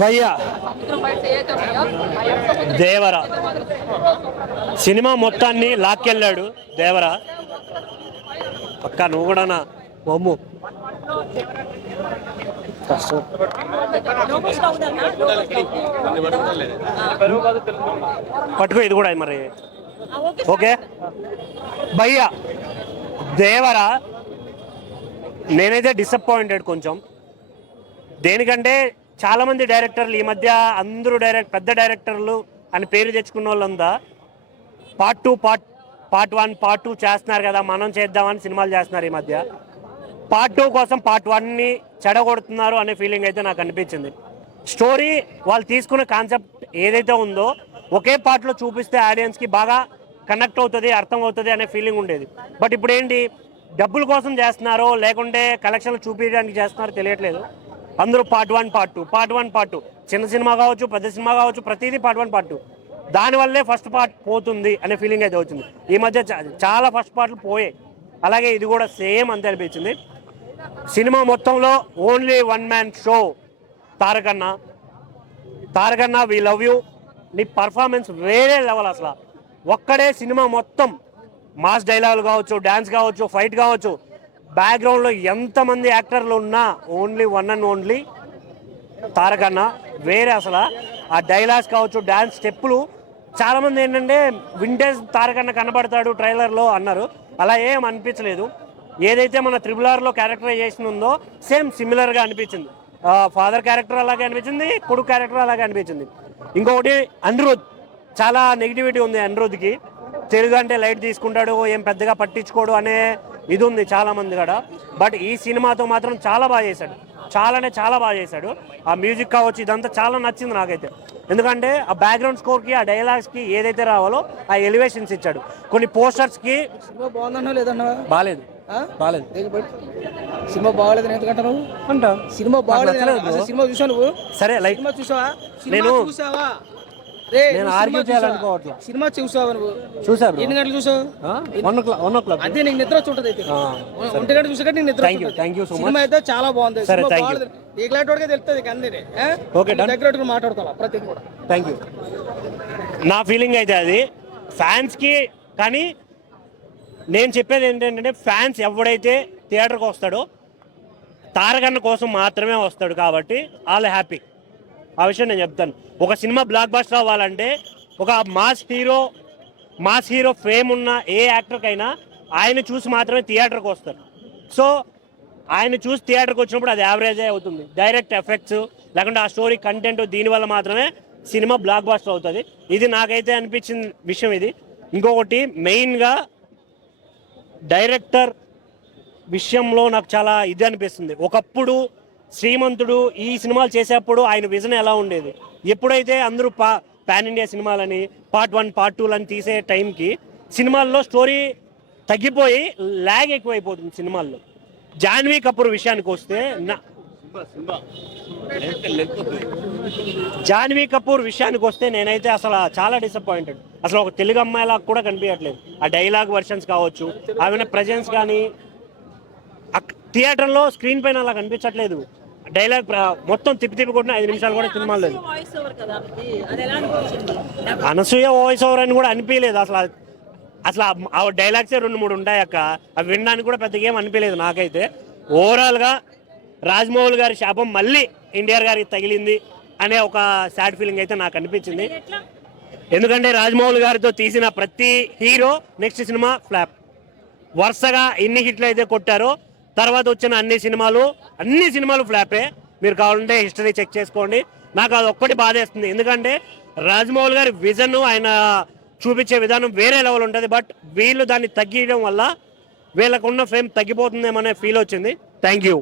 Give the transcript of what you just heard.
భయ్యా దేవర సినిమా మొత్తాన్ని లాక్కెళ్ళాడు దేవర. పక్క నువ్వు కూడా నా మమ్ము కష్టం. పట్టుకో ఇది కూడా మరి. ఓకే భయ్యా దేవర నేనైతే డిసప్పాయింటెడ్ కొంచెం. దేనికంటే చాలామంది డైరెక్టర్లు ఈ మధ్య అందరూ పెద్ద డైరెక్టర్లు అని పేరు తెచ్చుకున్న వాళ్ళంతా పార్ట్ 1 పార్ట్ 2 చేస్తున్నారు కదా, మనం చేద్దామని సినిమాలు చేస్తున్నారు. ఈ మధ్య పార్ట్ 2 కోసం పార్ట్ 1ని చెడగొడుతున్నారు అనే ఫీలింగ్ అయితే నాకు అనిపించింది. స్టోరీ వాళ్ళు తీసుకున్న కాన్సెప్ట్ ఏదైతే ఉందో ఒకే పార్ట్లో చూపిస్తే ఆడియన్స్కి బాగా కనెక్ట్ అవుతుంది, అర్థం అవుతుంది అనే ఫీలింగ్ ఉండేది. బట్ ఇప్పుడు ఏంటి, డబ్బుల కోసం చేస్తున్నారో లేకుంటే కలెక్షన్లు చూపించడానికి చేస్తున్నారో తెలియట్లేదు. అందరూ పార్ట్ 1 పార్ట్ 2 చిన్న సినిమా కావచ్చు పెద్ద సినిమా కావచ్చు ప్రతిదీ పార్ట్ 1 పార్ట్ 2. దానివల్లే ఫస్ట్ పార్ట్ పోతుంది అనే ఫీలింగ్ అయితే వచ్చింది. ఈ మధ్య చాలా ఫస్ట్ పార్ట్లు పోయాయి. అలాగే ఇది కూడా సేమ్ అంతే అనిపించింది. సినిమా మొత్తంలో ఓన్లీ వన్ మ్యాన్ షో తారకన్న వి లవ్ యూ. నీ పర్ఫార్మెన్స్ వేరే లెవెల్. అసలు ఒక్కడే సినిమా మొత్తం మాస్ డైలాగులు కావచ్చు, డ్యాన్స్ కావచ్చు, ఫైట్ కావచ్చు, బ్యాక్గ్రౌండ్లో ఎంతమంది యాక్టర్లు ఉన్నా ఓన్లీ వన్ అండ్ ఓన్లీ తారకన్న వేరే. అసలు ఆ డైలాగ్స్ కావచ్చు, డ్యాన్స్ స్టెప్పులు చాలామంది ఏంటంటే వింటేజ్ తారకన్న కనబడతాడు ట్రైలర్లో అన్నారు. అలా ఏం అనిపించలేదు. ఏదైతే మన RRRలో క్యారెక్టరైజేషన్ ఉందో సేమ్ సిమిలర్గా అనిపించింది. ఫాదర్ క్యారెక్టర్ అలాగే అనిపించింది, కొడుకు క్యారెక్టర్ అలాగే అనిపించింది. ఇంకొకటి అనిరుద్, చాలా నెగిటివిటీ ఉంది అనిరుద్కి. తెలుగు అంటే లైట్ తీసుకుంటాడు, ఏం పెద్దగా పట్టించుకోడు అనే ఇది ఉంది చాలా మంది కూడా. బట్ ఈ సినిమాతో మాత్రం చాలా బాగా చేశాడు, చాలా బాగా చేశాడు. ఆ మ్యూజిక్ కావచ్చు ఇదంతా చాలా నచ్చింది నాకైతే. ఎందుకంటే ఆ బ్యాక్గ్రౌండ్ స్కోర్కి ఆ డైలాగ్స్కి ఏదైతే రావాలో ఆ ఎలివేషన్స్ ఇచ్చాడు. కొన్ని పోస్టర్స్కి బాగుందన్నా లేదన్నా బాగాలేదు. సినిమా బాగాలేదు ఎందుకంటే నువ్వు అంటా సినిమా బాగాలేదు. సినిమా చూసావు నువ్వు? సరే లైక్ సినిమా చూసావా? చూసావా? నేను ఆర్గ్యూ చేయాలనుకోవట్లేదు. సినిమా చూసావా నువ్వు? చూసావు. ఎన్ని గంటలు చూసావు? 1 o'clock. అదే నీకు నిద్ర వచ్చి అయితే 1 గంట చూసా నీకు నిద్ర. Thank you so much. Cinema అయితే చాలా బాగుంది. ఓకే దగ్గర మాట్లాడుకోవాలి ప్రతి కూడా. Thank you. నా ఫీలింగ్ అయితే అది ఫ్యాన్స్కి. కానీ నేను చెప్పేది ఏంటంటే ఫ్యాన్స్ ఎవడైతే థియేటర్కి వస్తాడో తారకన్న కోసం మాత్రమే వస్తాడు. కాబట్టి వాళ్ళు హ్యాపీ. ఆ విషయం నేను చెప్తాను. ఒక సినిమా బ్లాక్ బస్టర్ అవ్వాలంటే ఒక మాస్ హీరో ఫేమ్ ఉన్న ఏ యాక్టర్కైనా ఆయన చూసి మాత్రమే థియేటర్కి వస్తారు. సో ఆయన చూసి థియేటర్కి వచ్చినప్పుడు అది యావరేజే అవుతుంది. డైరెక్ట్ ఎఫెక్ట్స్ లేకుంటే ఆ స్టోరీ కంటెంట్ దీనివల్ల మాత్రమే సినిమా బ్లాక్ బస్టర్ అవుతుంది. ఇది నాకైతే అనిపించిన విషయం ఇది. ఇంకొకటి మెయిన్గా డైరెక్టర్ విషయంలో నాకు చాలా ఇది అనిపిస్తుంది. ఒకప్పుడు శ్రీమంతుడు ఈ సినిమాలు చేసేప్పుడు ఆయన విజన్ ఎలా ఉండేది. ఎప్పుడైతే అందరూ పాన్ ఇండియా సినిమాలని పార్ట్ 1 పార్ట్ 2 అని తీసే టైంకి సినిమాల్లో స్టోరీ తగ్గిపోయి ల్యాగ్ ఎక్కువైపోతుంది సినిమాల్లో. జాన్వీ కపూర్ విషయానికి వస్తే నేనైతే అసలు చాలా డిసప్పాయింటెడ్. అసలు ఒక తెలుగు అమ్మాయిలా కూడా కనిపించట్లేదు. ఆ డైలాగ్ వర్షన్స్ కావచ్చు, ఆమె ప్రజెన్స్ కానీ థియేటర్లో స్క్రీన్ పైన అలా కనిపించట్లేదు. డైలాగ్ మొత్తం తిప్పి కొట్టిన 5 నిమిషాలు కూడా సినిమాలో లేదు. అనసూయ వాయిస్ ఓవర్ అని కూడా అనిపించలేదు. అసలు ఆ డైలాగ్సే 2-3 ఉంటాయి అక్క. అవి వినడానికి కూడా పెద్దగా ఏం అనిపించలేదు నాకైతే. ఓవరాల్గా రాజమౌళి గారి శాపం మళ్ళీ ఎన్టీఆర్ గారికి తగిలింది అనే ఒక సాడ్ ఫీలింగ్ అయితే నాకు అనిపించింది. ఎందుకంటే రాజమౌళి గారితో తీసిన ప్రతి హీరో నెక్స్ట్ సినిమా ఫ్లాప్. వరుసగా ఎన్ని హిట్లు అయితే కొట్టారో తర్వాత వచ్చిన అన్ని సినిమాలు ఫ్లాపే. మీరు కావాలంటే హిస్టరీ చెక్ చేసుకోండి. నాకు అది ఒక్కటి బాధేస్తుంది. ఎందుకంటే రాజమౌళి గారి విజన్, ఆయన చూపించే విధానం వేరే లెవెల్ ఉంటుంది. బట్ వీళ్ళు దాన్ని తగ్గించడం వల్ల వీళ్ళకున్న ఫేమ్ తగ్గిపోతుందేమనే ఫీల్ వచ్చింది. Thank you.